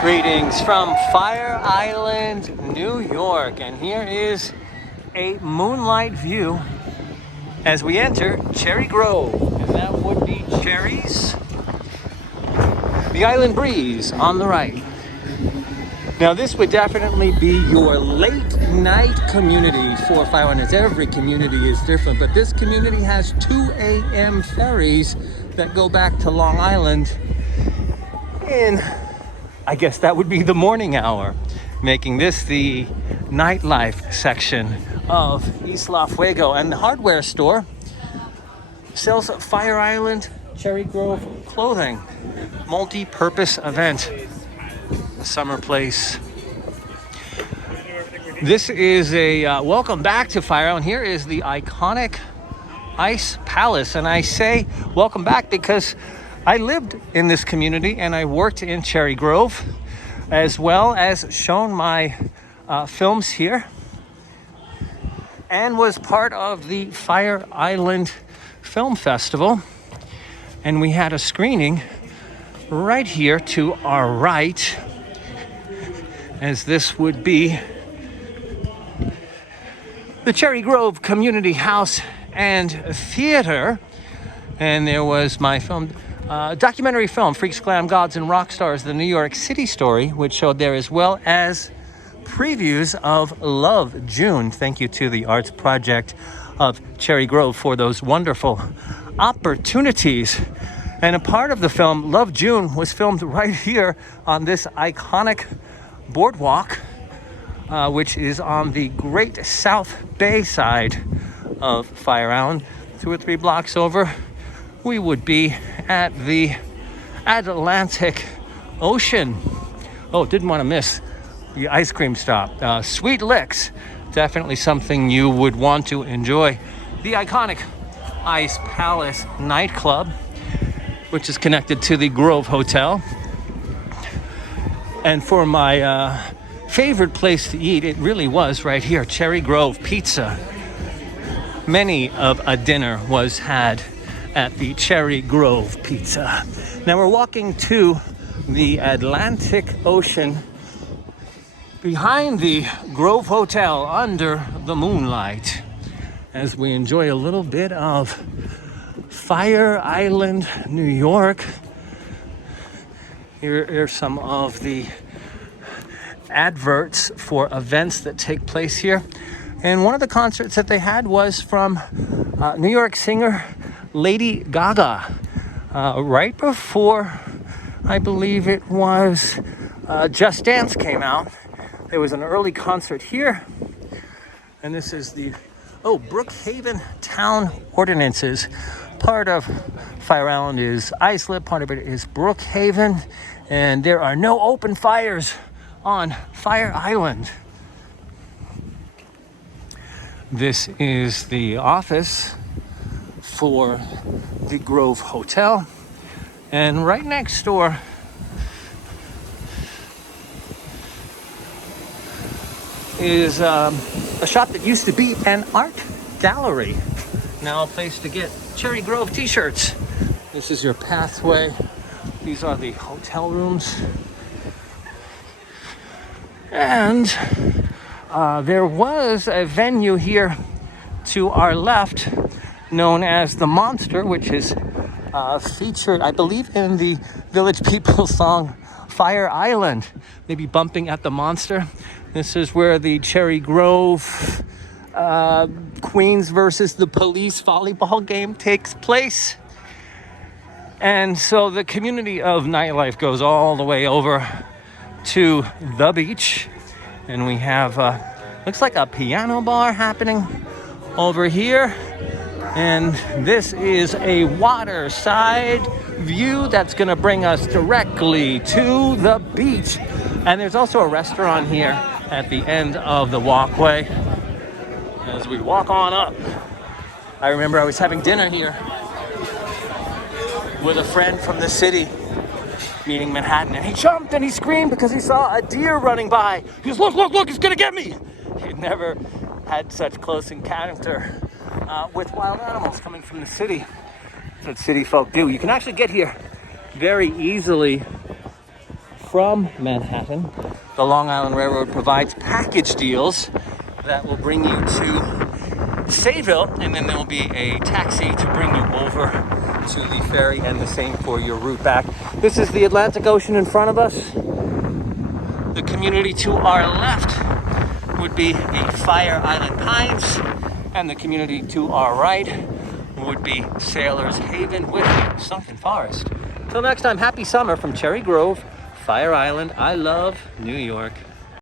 Greetings from Fire Island, New York, and here is a moonlight view as we enter Cherry Grove, and that would be cherries, the island breeze on the right. Now this would definitely be your late night community for Fire Island. Every community is different, but this community has 2 a.m. ferries that go back to Long Island in, I guess that would be the morning hour, making this the nightlife section of Isla Fuego. And the hardware store sells Fire Island Cherry Grove clothing. Multi-purpose event. Summer place. This is a welcome back to Fire Island. Here is the iconic Ice Palace. And I say welcome back because I lived in this community and I worked in Cherry Grove, as well as shown my films here, and was part of the Fire Island Film Festival. And we had a screening right here to our right, as this would be the Cherry Grove Community House and Theater. And there was my film, documentary film, Freaks, Glam, Gods, and Rock Stars, the New York City story, which showed there, as well as previews of Love June. Thank you to the Arts Project of Cherry Grove for those wonderful opportunities. And a part of the film, Love June, was filmed right here on this iconic boardwalk, which is on the Great South Bay side of Fire Island. 2 or 3 blocks over, we would be at the Atlantic Ocean. Oh, didn't want to miss the ice cream stop. Sweet Licks, definitely something you would want to enjoy. The iconic Ice Palace nightclub, which is connected to the Grove Hotel. And for my favorite place to eat, it really was right here, Cherry Grove Pizza. Many of a dinner was had at the Cherry Grove Pizza. Now we're walking to the Atlantic Ocean behind the Grove Hotel under the moonlight, as we enjoy a little bit of Fire Island, New York. Here are some of the adverts for events that take place here. And one of the concerts that they had was from New York singer Lady Gaga. Right before, I believe it was, Just Dance came out. There was an early concert here. And this is the, Brookhaven Town Ordinances. Part of Fire Island is Islip, part of it is Brookhaven. And there are no open fires on Fire Island. This is the office for the Grove Hotel. And right next door is a shop that used to be an art gallery. Now a place to get Cherry Grove t-shirts. This is your pathway. These are the hotel rooms. And there was a venue here to our left known as the Monster, which is featured, I believe, in the Village People song Fire Island, maybe bumping at the Monster. This is where the Cherry Grove Queens versus the Police volleyball game takes place. And so the community of nightlife goes all the way over to the beach. And we have, looks like a piano bar happening over here. And this is a waterside view that's gonna bring us directly to the beach. And there's also a restaurant here at the end of the walkway. As we walk on up, I remember I was having dinner here with a friend from the city, meeting Manhattan, and he jumped and he screamed because he saw a deer running by. He goes, look, he's gonna get me. He'd never had such close encounter with wild animals coming from the city. That's what city folk do. You can actually get here very easily from Manhattan. The Long Island Railroad provides package deals that will bring you to Sayville, and then there will be a taxi to bring you over to the ferry, and the same for your route back. This is the Atlantic Ocean in front of us. The community to our left would be the Fire Island Pines, and the community to our right would be Sailor's Haven with the Sunken Forest. Till next time, happy summer from Cherry Grove, Fire Island. I love New York.